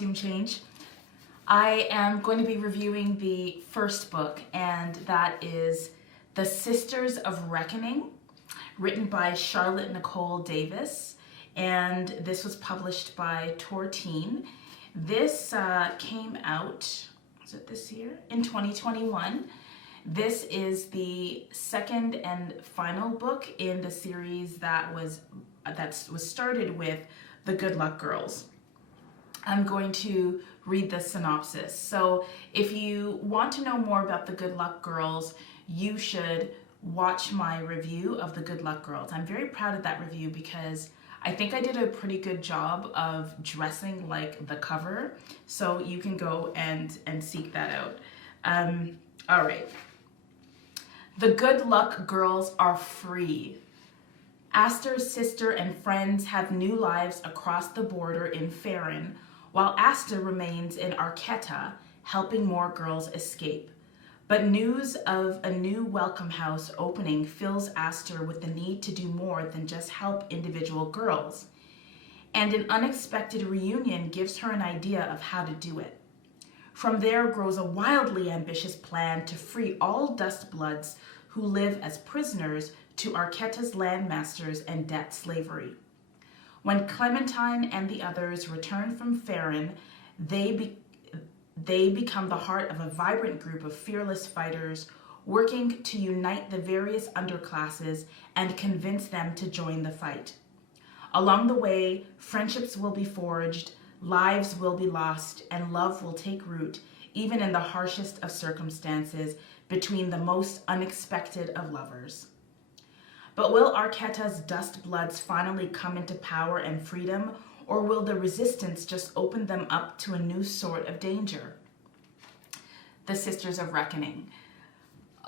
costume change. I am going to be reviewing the first book, and that is The Sisters of Reckoning, written by Charlotte Nicole Davis, and this was published by Torteen. This came out, was it this year? In 2021. This is the second and final book in the series that was started with The Good Luck Girls. I'm going to read the synopsis. So if you want to know more about The Good Luck Girls, you should watch my review of The Good Luck Girls. I'm very proud of that review because I think I did a pretty good job of dressing like the cover. So you can go and seek that out. All right. The Good Luck Girls are free. Aster's sister and friends have new lives across the border in Farron, while Aster remains in Arquetta, helping more girls escape. But news of a new welcome house opening fills Aster with the need to do more than just help individual girls. And an unexpected reunion gives her an idea of how to do it. From there grows a wildly ambitious plan to free all Dustbloods who live as prisoners to Arquetta's landmasters and debt slavery. When Clementine and the others return from Farron, they become the heart of a vibrant group of fearless fighters working to unite the various underclasses and convince them to join the fight. Along the way, friendships will be forged, lives will be lost, and love will take root, even in the harshest of circumstances, between the most unexpected of lovers. But will Arquetta's Dustbloods finally come into power and freedom, or will the resistance just open them up to a new sort of danger? The Sisters of Reckoning.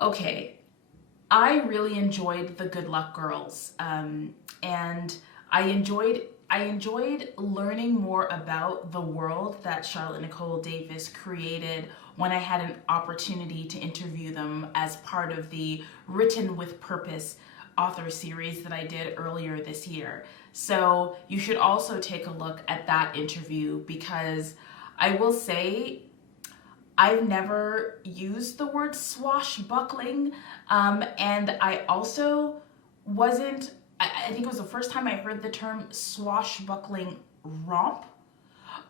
Okay, I really enjoyed The Good Luck Girls, and I enjoyed learning more about the world that Charlotte Nicole Davis created when I had an opportunity to interview them as part of the Written with Purpose author series that I did earlier this year. So you should also take a look at that interview, because I will say I've never used the word swashbuckling, and I also wasn't, I think it was the first time I heard the term swashbuckling romp.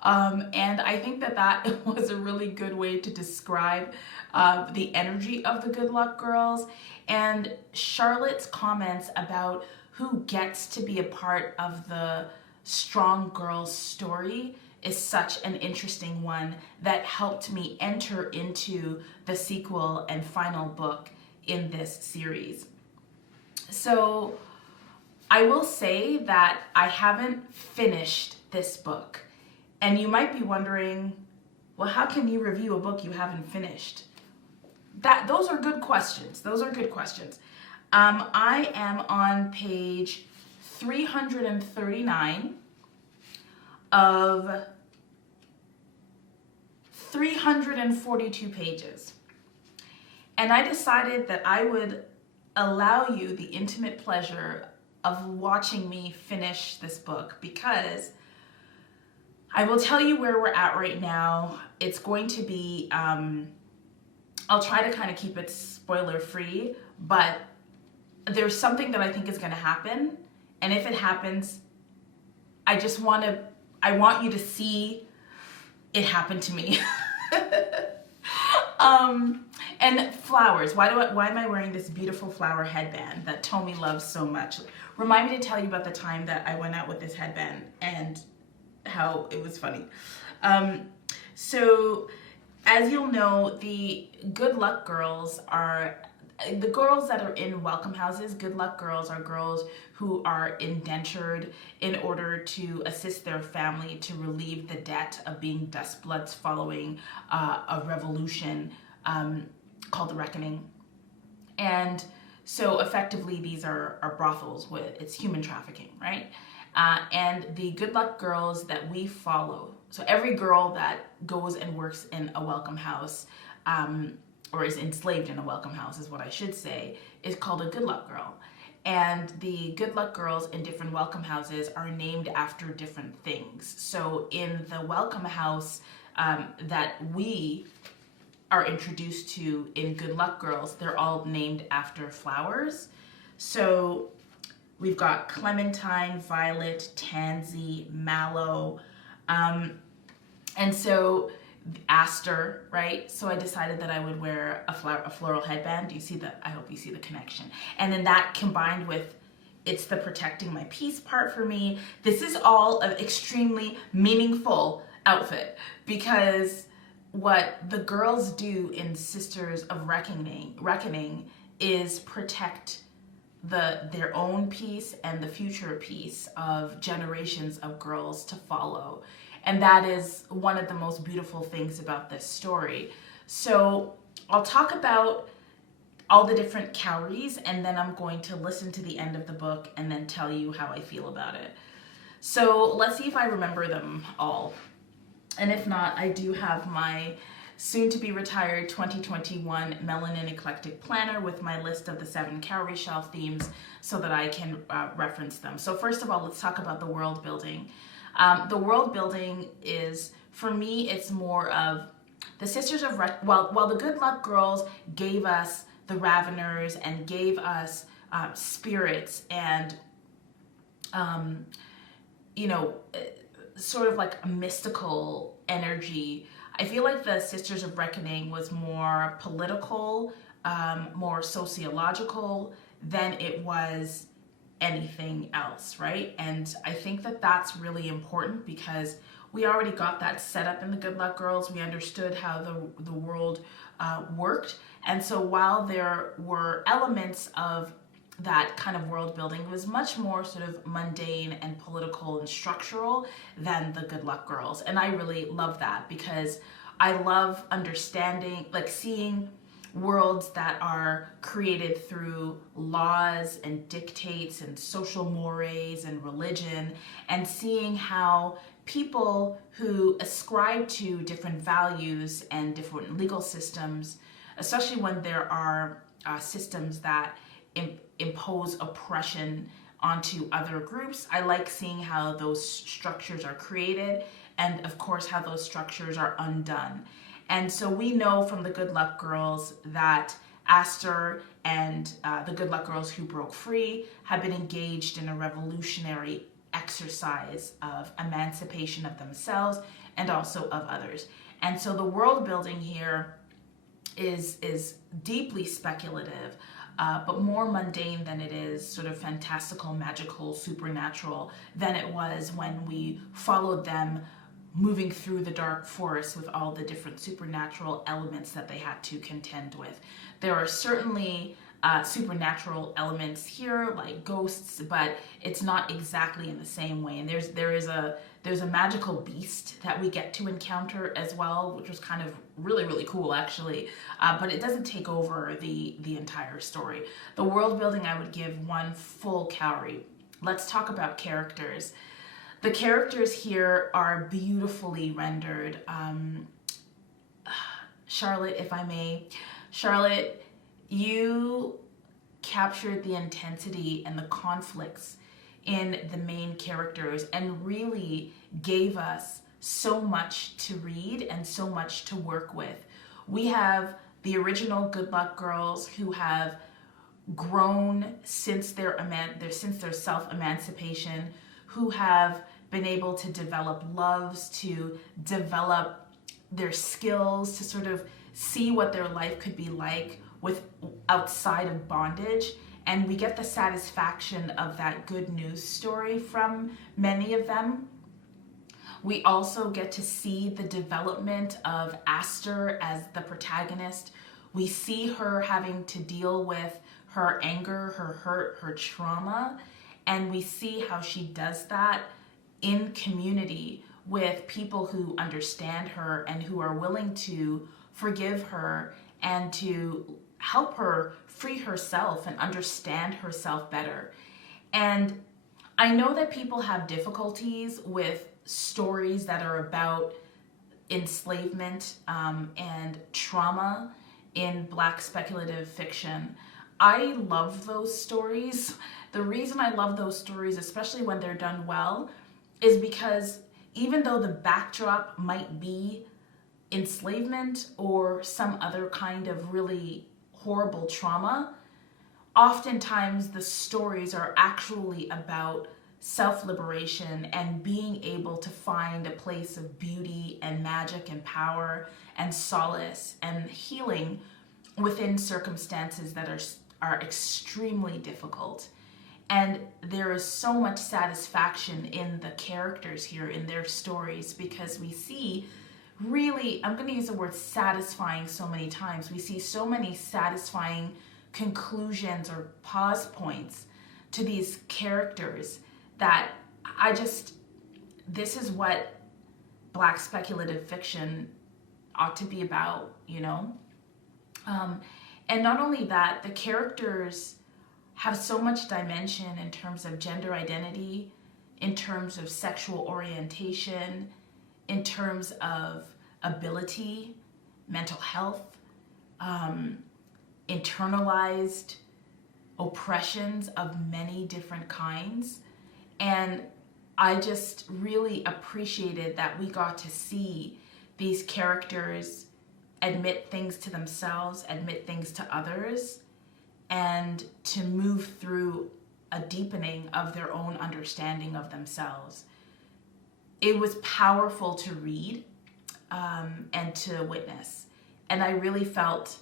And I think that was a really good way to describe the energy of the Good Luck Girls. And Charlotte's comments about who gets to be a part of the strong girl's story is such an interesting one that helped me enter into the sequel and final book in this series. So I will say that I haven't finished this book. And you might be wondering, well, how can you review a book you haven't finished? Those are good questions. Those are good questions. I am on page 339 of 342 pages. And I decided that I would allow you the intimate pleasure of watching me finish this book, because I will tell you where we're at right now. It's going to be, I'll try to kind of keep it spoiler free, but there's something that I think is going to happen. And if it happens, I want you to see it happen to me. And flowers. Why am I wearing this beautiful flower headband that Tommy loves so much? Remind me to tell you about the time that I went out with this headband and how it was funny. So as you'll know, the Good Luck Girls are the girls that are in welcome houses. Good Luck Girls are girls who are indentured in order to assist their family to relieve the debt of being Dustbloods following a revolution called the Reckoning. And so effectively these are brothels, it's human trafficking, right? And the Good Luck Girls that we follow, so every girl that goes and works in a welcome house, or is enslaved in a welcome house is what I should say, is called a Good Luck Girl. And the Good Luck Girls in different welcome houses are named after different things. So in the welcome house that we are introduced to in Good Luck Girls, they're all named after flowers. So we've got clementine, violet, tansy, mallow, and so aster, right? So I decided that I would wear a floral headband. Do you see I hope you see the connection. And then that combined with, it's the protecting my peace part for me. This is all an extremely meaningful outfit, because what the girls do in Sisters of Reckoning is protect their own peace and the future peace of generations of girls to follow. And that is one of the most beautiful things about this story. So I'll talk about all the different cowries, and then I'm going to listen to the end of the book and then tell you how I feel about it. So let's see if I remember them all. And if not, I do have my soon-to-be-retired 2021 Melanin Eclectic Planner with my list of the 7 cowrie shelf themes so that I can reference them. So first of all, let's talk about the world building. The world building is, for me, it's more of the Sisters of while the Good Luck Girls gave us the Raveners and gave us spirits and, you know, sort of like a mystical energy, I feel like the Sisters of Reckoning was more political, more sociological than it was anything else, right? And I think that that's really important, because we already got that set up in the Good Luck Girls. We understood how the world worked. And so while there were elements of that kind of world building, it was much more sort of mundane and political and structural than the Good Luck Girls. And I really love that, because I love understanding, like seeing worlds that are created through laws and dictates and social mores and religion, and seeing how people who ascribe to different values and different legal systems, especially when there are systems that impose oppression onto other groups, I like seeing how those structures are created, and of course how those structures are undone. And so we know from the Good Luck Girls that Aster and the Good Luck Girls who broke free have been engaged in a revolutionary exercise of emancipation of themselves and also of others. And so the world building here is deeply speculative, but more mundane than it is sort of fantastical, magical, supernatural than it was when we followed them moving through the dark forest with all the different supernatural elements that they had to contend with. There are certainly supernatural elements here, like ghosts, but it's not exactly in the same way. And there's a magical beast that we get to encounter as well, which was kind of really cool actually. But it doesn't take over the entire story. The world building, I would give 1 full cowrie. Let's talk about characters. The characters here are beautifully rendered. Charlotte, if I may. Charlotte, you captured the intensity and the conflicts in the main characters and really gave us so much to read and so much to work with. We have the original Good Luck Girls who have grown since their self-emancipation, who have been able to develop loves, to develop their skills, to sort of see what their life could be like with outside of bondage. And we get the satisfaction of that good news story from many of them. We also get to see the development of Aster as the protagonist. We see her having to deal with her anger, her hurt, her trauma, and we see how she does that in community with people who understand her and who are willing to forgive her and to help her free herself and understand herself better. And I know that people have difficulties with stories that are about enslavement and trauma in Black speculative fiction. I love those stories. The reason I love those stories, especially when they're done well, is because even though the backdrop might be enslavement or some other kind of really horrible trauma, oftentimes the stories are actually about self-liberation and being able to find a place of beauty and magic and power and solace and healing within circumstances that are extremely difficult. And there is so much satisfaction in the characters here, in their stories, because we see really, I'm going to use the word satisfying so many times, we see so many satisfying conclusions or pause points to these characters that this is what Black speculative fiction ought to be about, you know? And not only that, the characters have so much dimension in terms of gender identity, in terms of sexual orientation, in terms of ability, mental health, internalized oppressions of many different kinds. And I just really appreciated that we got to see these characters admit things to themselves, admit things to others, and to move through a deepening of their own understanding of themselves. It was powerful to read and to witness. And I really felt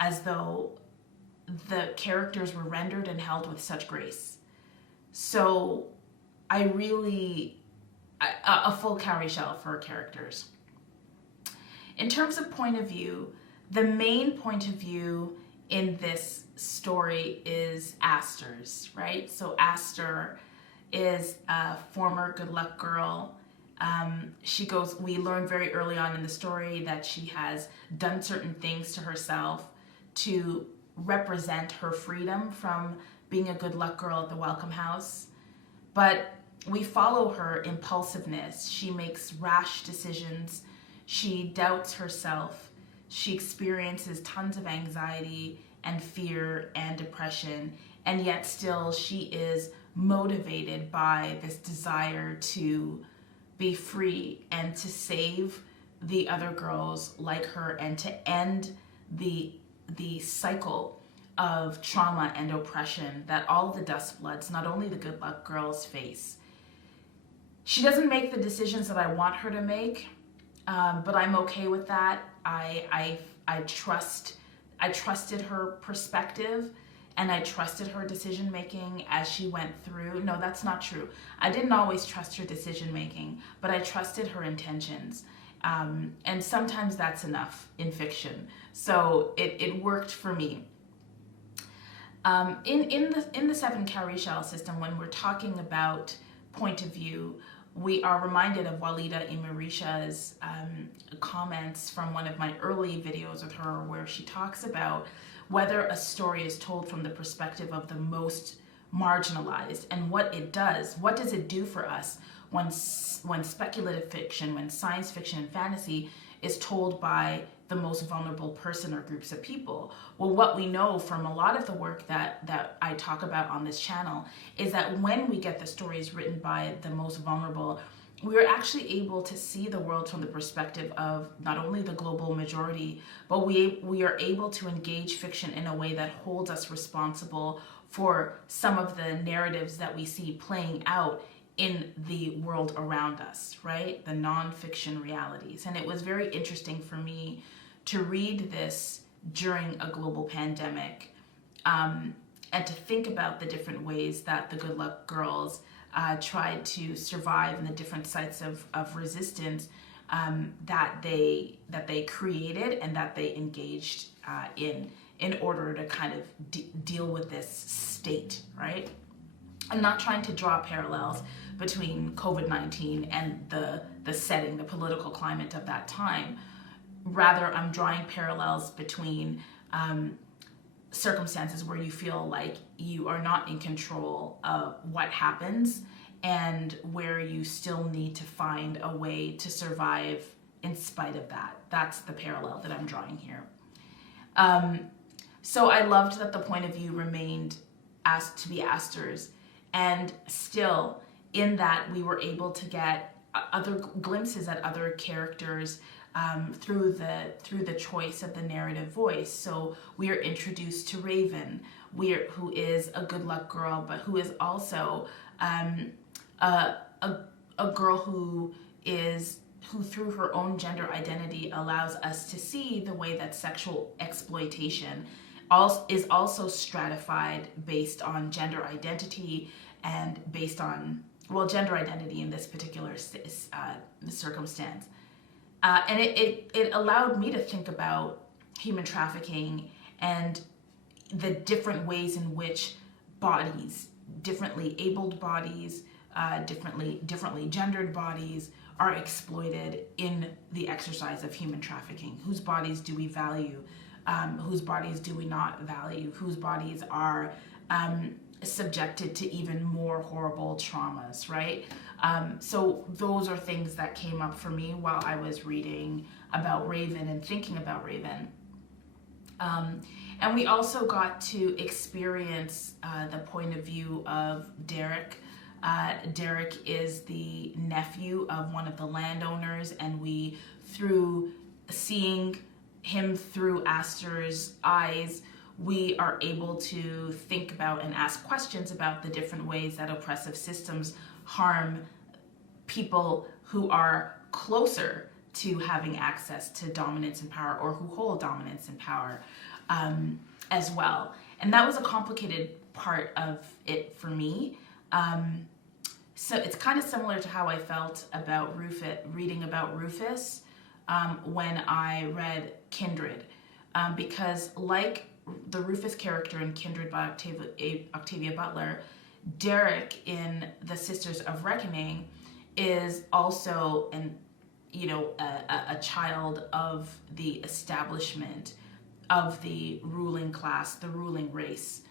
as though the characters were rendered and held with such grace. So I really, a full cowrie shell for characters. In terms of point of view, the main point of view in this story is Aster's, right? So Aster is a former good luck girl. We learn very early on in the story that she has done certain things to herself to represent her freedom from being a good luck girl at the Welcome House. But we follow her impulsiveness. She makes rash decisions. She doubts herself. She experiences tons of anxiety and fear and depression, and yet still she is motivated by this desire to be free and to save the other girls like her and to end the cycle of trauma and oppression that all the Dust Bloods, not only the good luck girls, face. She doesn't make the decisions that I want her to make, but I'm okay with that. I trusted her perspective, and I trusted her decision making as she went through. No, that's not true. I didn't always trust her decision making, but I trusted her intentions. And sometimes that's enough in fiction. So it worked for me. In the Seven Cowrie Shell system, when we're talking about point of view, we are reminded of Walida Imarisha's comments from one of my early videos with her, where she talks about whether a story is told from the perspective of the most marginalized, and what does it do for us when speculative fiction, when science fiction and fantasy is told by the most vulnerable person or groups of people. Well, what we know from a lot of the work that I talk about on this channel is that when we get the stories written by the most vulnerable, we are actually able to see the world from the perspective of not only the global majority, but we are able to engage fiction in a way that holds us responsible for some of the narratives that we see playing out in the world around us, right? The non-fiction realities. And it was very interesting for me to read this during a global pandemic, and to think about the different ways that the Good Luck Girls tried to survive in the different sites of resistance that they created and that they engaged in order to kind of deal with this state, right? I'm not trying to draw parallels between COVID-19 and the setting, the political climate of that time. Rather, I'm drawing parallels between circumstances where you feel like you are not in control of what happens, and where you still need to find a way to survive in spite of that. That's the parallel that I'm drawing here. So I loved that the point of view remained asked to be Aster's, and still in that we were able to get other glimpses at other characters through the choice of the narrative voice. So we are introduced to Raven, who is a good luck girl, but who is also a girl who through her own gender identity allows us to see the way that sexual exploitation is also stratified based on gender identity and based on, well, gender identity in this particular circumstance. And it allowed me to think about human trafficking and the different ways in which bodies, differently abled bodies, differently gendered bodies, are exploited in the exercise of human trafficking. Whose bodies do we value? Whose bodies do we not value? Whose bodies are subjected to even more horrible traumas, right? So those are things that came up for me while I was reading about Raven and thinking about Raven. And we also got to experience the point of view of Derek. Derek is the nephew of one of the landowners, and we, through seeing him through Aster's eyes, we are able to think about and ask questions about the different ways that oppressive systems harm people who are closer to having access to dominance and power, or who hold dominance and power as well. And that was a complicated part of it for me. So it's kind of similar to how I felt about reading about Rufus when I read Kindred, because like the Rufus character in Kindred by Octavia Butler, Derek in The Sisters of Reckoning is also a child of the establishment of the ruling class, the ruling race.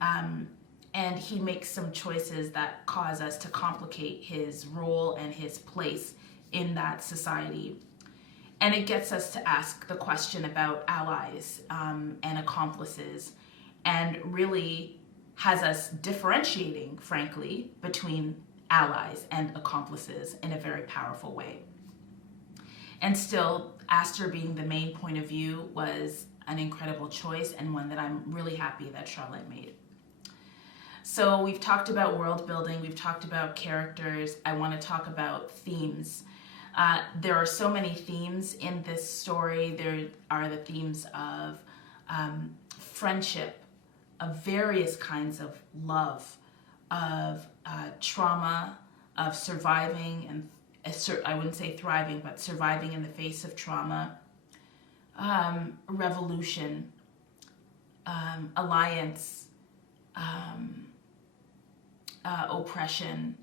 And he makes some choices that cause us to complicate his role and his place in that society. And it gets us to ask the question about allies and accomplices, and really has us differentiating, frankly, between allies and accomplices in a very powerful way. And still, Aster being the main point of view was an incredible choice, and one that I'm really happy that Charlotte made. So we've talked about world building, we've talked about characters. I want to talk about themes. There are so many themes in this story. There are the themes of friendship, of various kinds of love, of trauma, of surviving, and I wouldn't say thriving, but surviving in the face of trauma, revolution, alliance, oppression,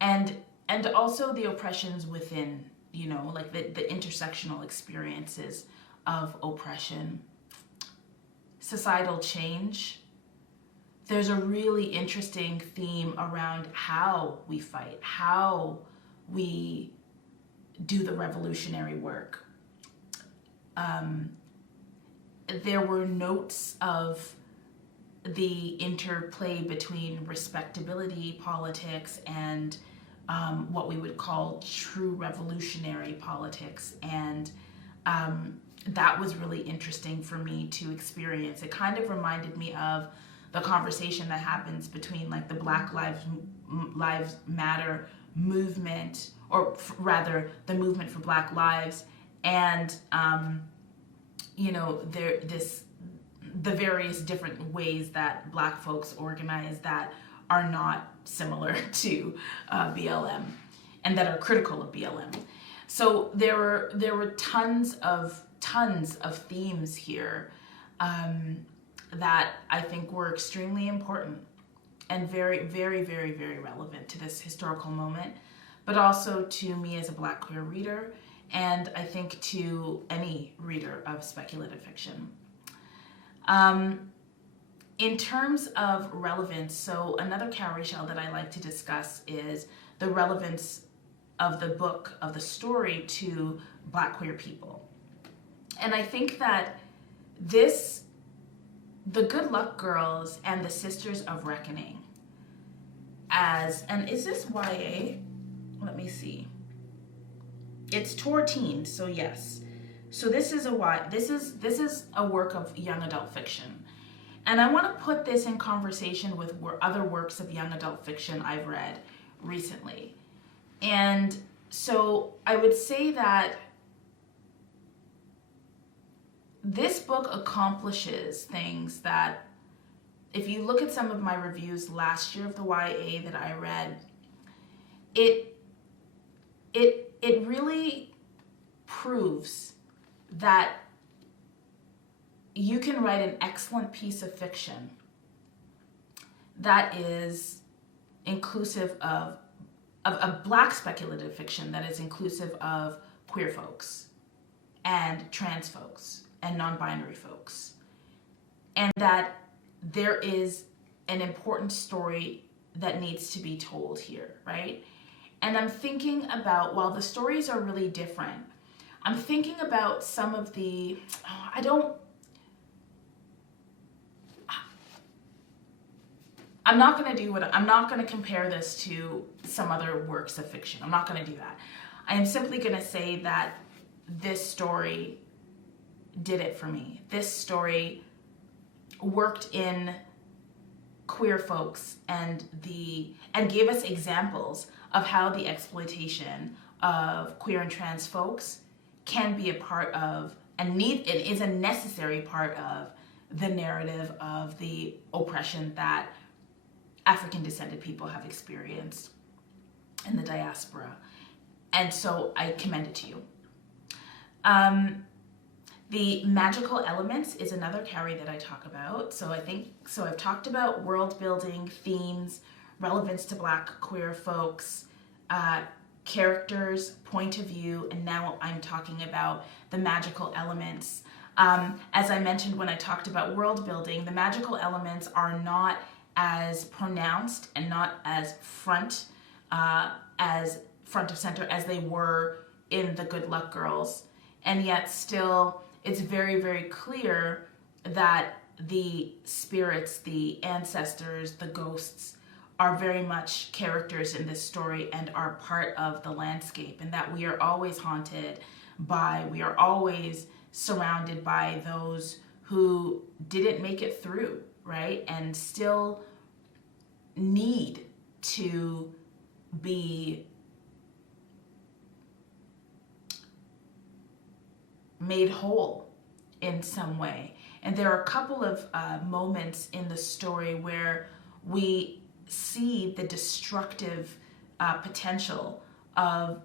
and also the oppressions within, like the intersectional experiences of oppression. Societal change. There's a really interesting theme around how we fight, how we do the revolutionary work. There were notes of the interplay between respectability politics and what we would call true revolutionary politics, and that was really interesting for me to experience. It kind of reminded me of the conversation that happens between like the Black Lives Matter movement, or rather the movement for Black lives, and the various different ways that Black folks organize that are not similar to BLM and that are critical of BLM. So there were tons of themes here that I think were extremely important and very, very, very, very relevant to this historical moment, but also to me as a Black queer reader, and I think to any reader of speculative fiction. In terms of relevance, so another cowrie shell that I like to discuss is the relevance of the book, of the story, to Black queer people. And I think that this the Good Luck Girls and the Sisters of Reckoning and is this YA? Let me see. It's teen, so yes. So this is a work of young adult fiction. And I want to put this in conversation with other works of young adult fiction I've read recently. And so I would say that this book accomplishes things that, if you look at some of my reviews last year of the YA that I read, it really proves that you can write an excellent piece of fiction that is inclusive of Black speculative fiction that is inclusive of queer folks and trans folks and non-binary folks, and that there is an important story that needs to be told here, right? And I'm thinking about, while the stories are really different, I'm thinking about some of the, I'm not going to compare this to some other works of fiction. I'm not going to do that. I am simply going to say that this story did it for me. This story worked in queer folks and gave us examples of how the exploitation of queer and trans folks can be a part of, it is a necessary part of, the narrative of the oppression that African descended people have experienced in the diaspora. And so I commend it to you. The magical elements is another Cowrie that I talk about. So I've talked about world building, themes, relevance to Black queer folks, characters, point of view, and now I'm talking about the magical elements. As I mentioned when I talked about world building, the magical elements are not as pronounced and not as front of center as they were in the Good Luck Girls, and yet still it's very, very clear that the spirits, the ancestors, the ghosts are very much characters in this story and are part of the landscape, and that we are always we are always surrounded by those who didn't make it through, right? And still need to be made whole in some way. And there are a couple of moments in the story where we see the destructive potential of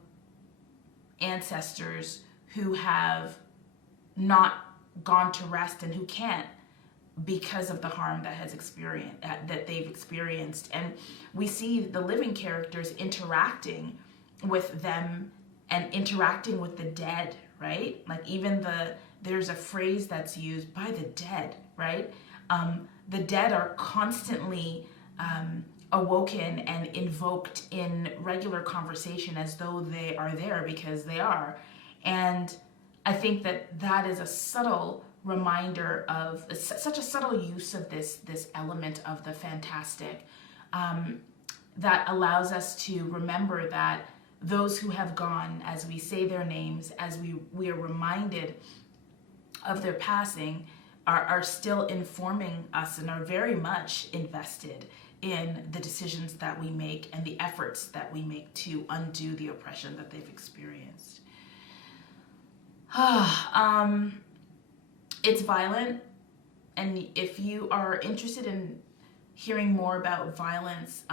ancestors who have not gone to rest and who can't, because of the harm that they've experienced. And we see the living characters interacting with them and interacting with the dead, right? Like even there's a phrase that's used, by the dead, right? The dead are constantly awoken and invoked in regular conversation as though they are there, because they are. And I think that is a subtle reminder of such a subtle use of this element of the fantastic that allows us to remember that those who have gone, as we say their names, as we are reminded of their passing, are still informing us and are very much invested in the decisions that we make and the efforts that we make to undo the oppression that they've experienced. It's violent, and if you are interested in hearing more about violence,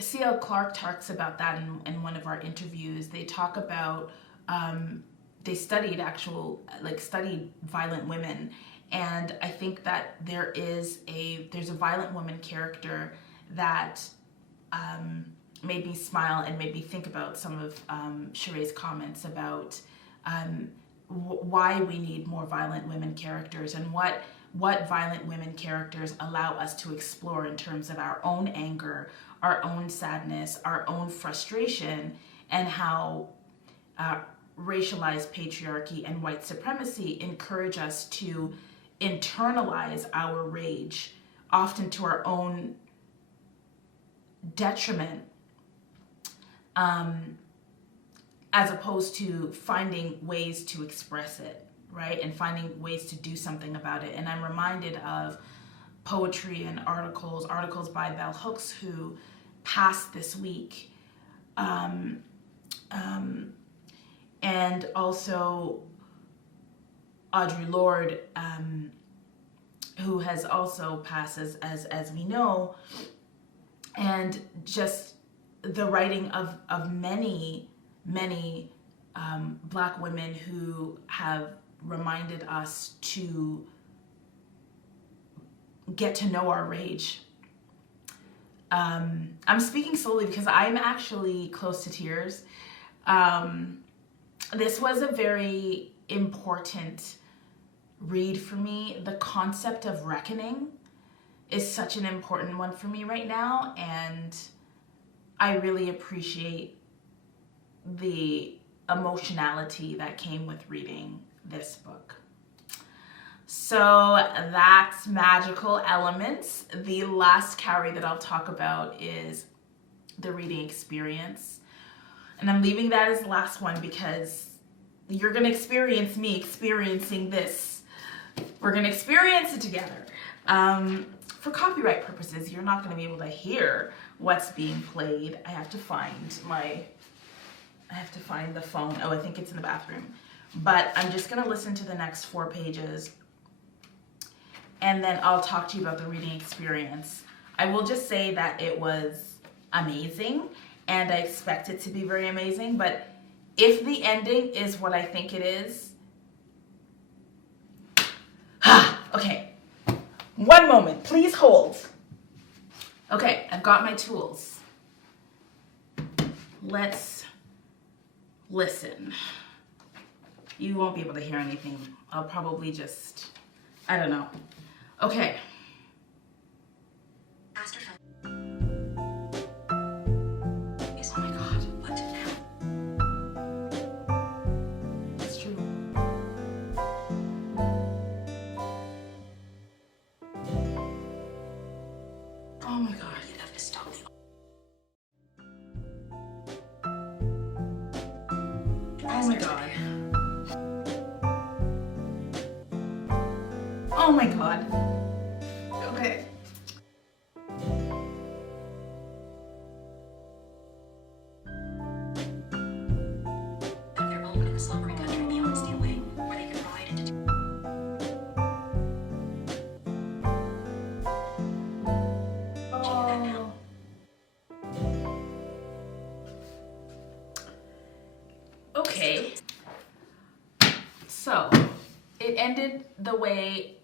C.L. Clarke talks about that in one of our interviews. They talk about, they studied violent women, and I think that there's a violent woman character that made me smile and made me think about some of Sheree's comments about why we need more violent women characters, and what violent women characters allow us to explore in terms of our own anger, our own sadness, our own frustration, and how racialized patriarchy and white supremacy encourage us to internalize our rage, often to our own detriment, as opposed to finding ways to express it, right? And finding ways to do something about it. And I'm reminded of poetry and articles by Bell Hooks, who passed this week. And also Audre Lorde, who has also passed, as we know, and just the writing of many Black women who have reminded us to get to know our rage. I'm speaking slowly because I'm actually close to tears. This was a very important read for me. The concept of reckoning is such an important one for me right now, and I really appreciate the emotionality that came with reading this book. So that's Magical Elements. The last Cowrie that I'll talk about is the reading experience. And I'm leaving that as the last one because you're going to experience me experiencing this. We're going to experience it together. For copyright purposes, you're not going to be able to hear what's being played. I have to find the phone. Oh, I think it's in the bathroom. But I'm just going to listen to the next 4 pages, and then I'll talk to you about the reading experience. I will just say that it was amazing, and I expect it to be very amazing, but if the ending is what I think it is, okay, one moment, please hold. Okay, I've got my tools. Let's listen. You won't be able to hear anything. I'll probably just, I don't know. Okay. Oh my God. What now? It's true. Oh my God. You have to stop me. Oh my God. Oh my God. Okay. After moment in the slumbering country, the honesty away, where they could ride into. Oh. Okay. So it ended the way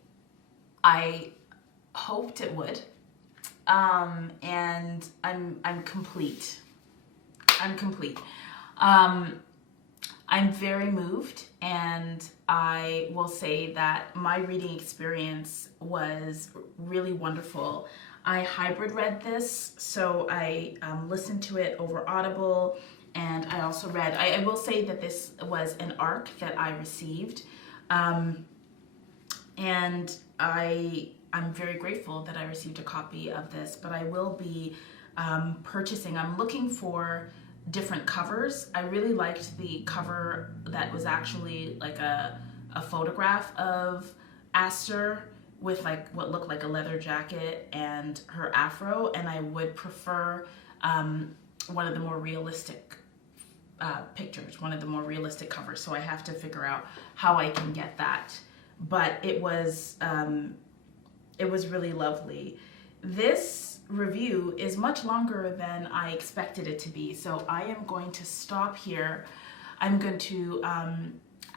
I hoped it would, and I'm complete. I'm complete. I'm very moved, and I will say that my reading experience was really wonderful. I hybrid read this, so I listened to it over Audible, and I also read. I will say that this was an ARC that I received, and I'm very grateful that I received a copy of this, but I will be purchasing. I'm looking for different covers. I really liked the cover that was actually like a photograph of Aster with like what looked like a leather jacket and her afro, and I would prefer one of the more realistic pictures, one of the more realistic covers, so I have to figure out how I can get that. But it was really lovely. This review is much longer than I expected it to be, so I am going to stop here. I'm going to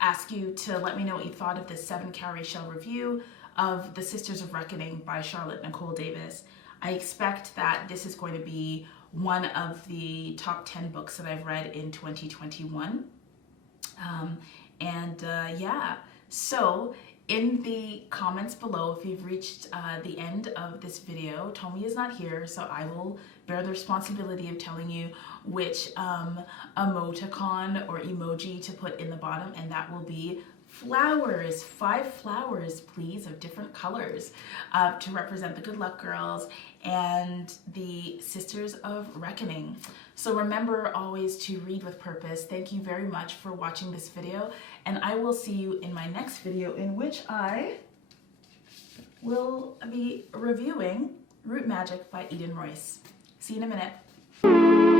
ask you to let me know what you thought of this 7 Cowrie Shell review of The Sisters of Reckoning by Charlotte Nicole Davis. I expect that this is going to be one of the top 10 books that I've read in 2021. Yeah, so in the comments below, if you've reached the end of this video, Tomi is not here, so I will bear the responsibility of telling you which emoticon or emoji to put in the bottom, and that will be flowers, 5 flowers, please, of different colors to represent the Good Luck Girls and the Sisters of Reckoning. So remember always to read with purpose. Thank you very much for watching this video, and I will see you in my next video, in which I will be reviewing Root Magic by Eden Royce. See you in a minute.